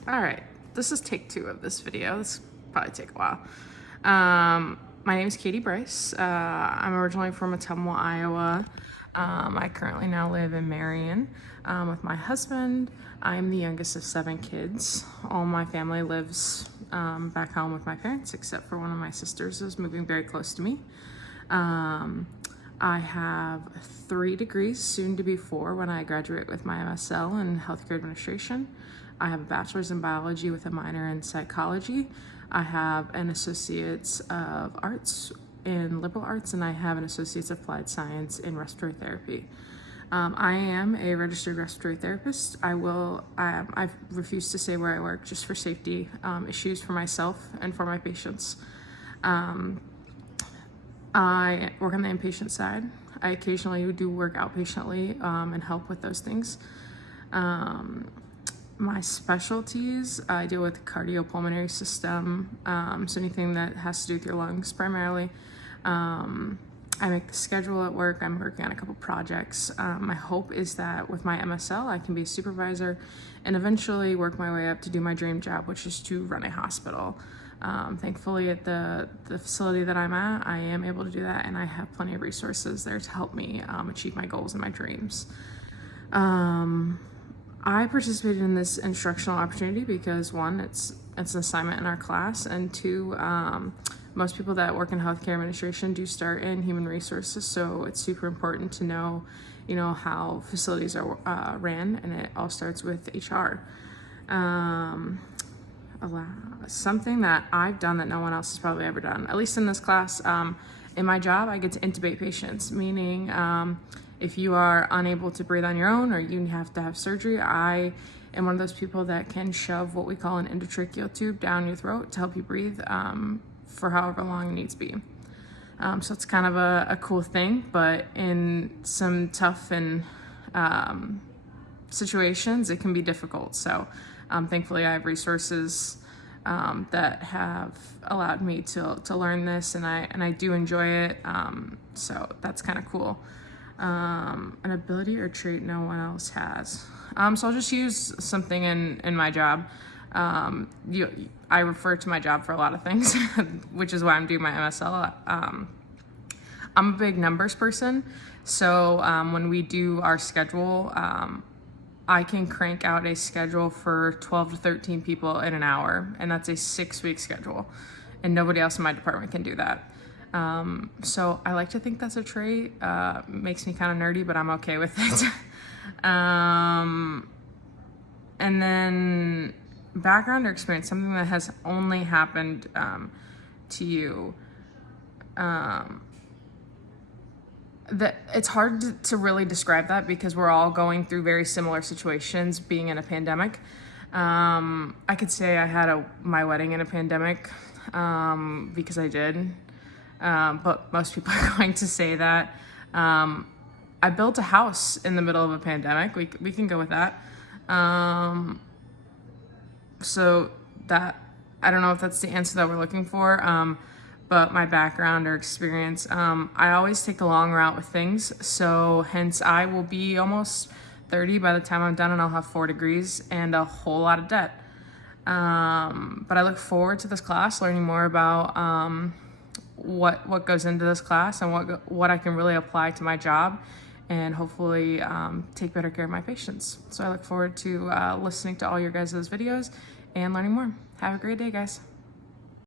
All right, this is take 2 of this video. This will probably take a while. My name is Katie Bryce. I'm originally from Ottumwa, Iowa. I currently now live in Marion with my husband. I'm the youngest of 7 kids. All my family lives back home with my parents, except for one of my sisters who's moving very close to me. I have 3 degrees, soon to be 4 when I graduate with my MSL in healthcare administration. I have a bachelor's in biology with a minor in psychology. I have an associate's of arts in liberal arts, and I have an associate's of applied science in respiratory therapy. I am a registered respiratory therapist. I've refused to say where I work just for safety issues for myself and for my patients. I work on the inpatient side. I occasionally do work outpatiently and help with those things. My specialties, I deal with the cardiopulmonary system, so anything that has to do with your lungs primarily. I make the schedule at work. I'm working on a couple projects. My hope is that with my MSL, I can be a supervisor and eventually work my way up to do my dream job, which is to run a hospital. Thankfully, at the facility that I'm at, I am able to do that, and I have plenty of resources there to help me achieve my goals and my dreams. I participated in this instructional opportunity because 1, it's an assignment in our class, and 2, most people that work in healthcare administration do start in human resources, so it's super important to know, how facilities are ran, and it all starts with HR. Something that I've done that no one else has probably ever done, at least in this class, in my job, I get to intubate patients, meaning if you are unable to breathe on your own or you have to have surgery, I am one of those people that can shove what we call an endotracheal tube down your throat to help you breathe for however long it needs to be. So it's kind of a cool thing, but in some tough and situations, it can be difficult. So thankfully, I have resources that have allowed me to learn this, and I do enjoy it. So that's kind of cool. An ability or trait no one else has. So I'll just use something in my job. I refer to my job for a lot of things, which is why I'm doing my MSL. I'm a big numbers person, so when we do our schedule, I can crank out a schedule for 12 to 13 people in an hour, and that's a 6-week schedule, and nobody else in my department can do that. So I like to think that's a trait. Makes me kind of nerdy, but I'm okay with it. And then background or experience, something that has only happened to you. That it's hard to really describe that because we're all going through very similar situations being in a pandemic. I could say I had my wedding in a pandemic because I did. But most people are going to say that. I built a house in the middle of a pandemic. We can go with that. So that, I don't know if that's the answer that we're looking for, but my background or experience, I always take the long route with things. So hence I will be almost 30 by the time I'm done, and I'll have 4 degrees and a whole lot of debt. But I look forward to this class, learning more about what goes into this class and what I can really apply to my job, and hopefully take better care of my patients. So I look forward to listening to all your guys' videos and learning more. Have a great day, guys.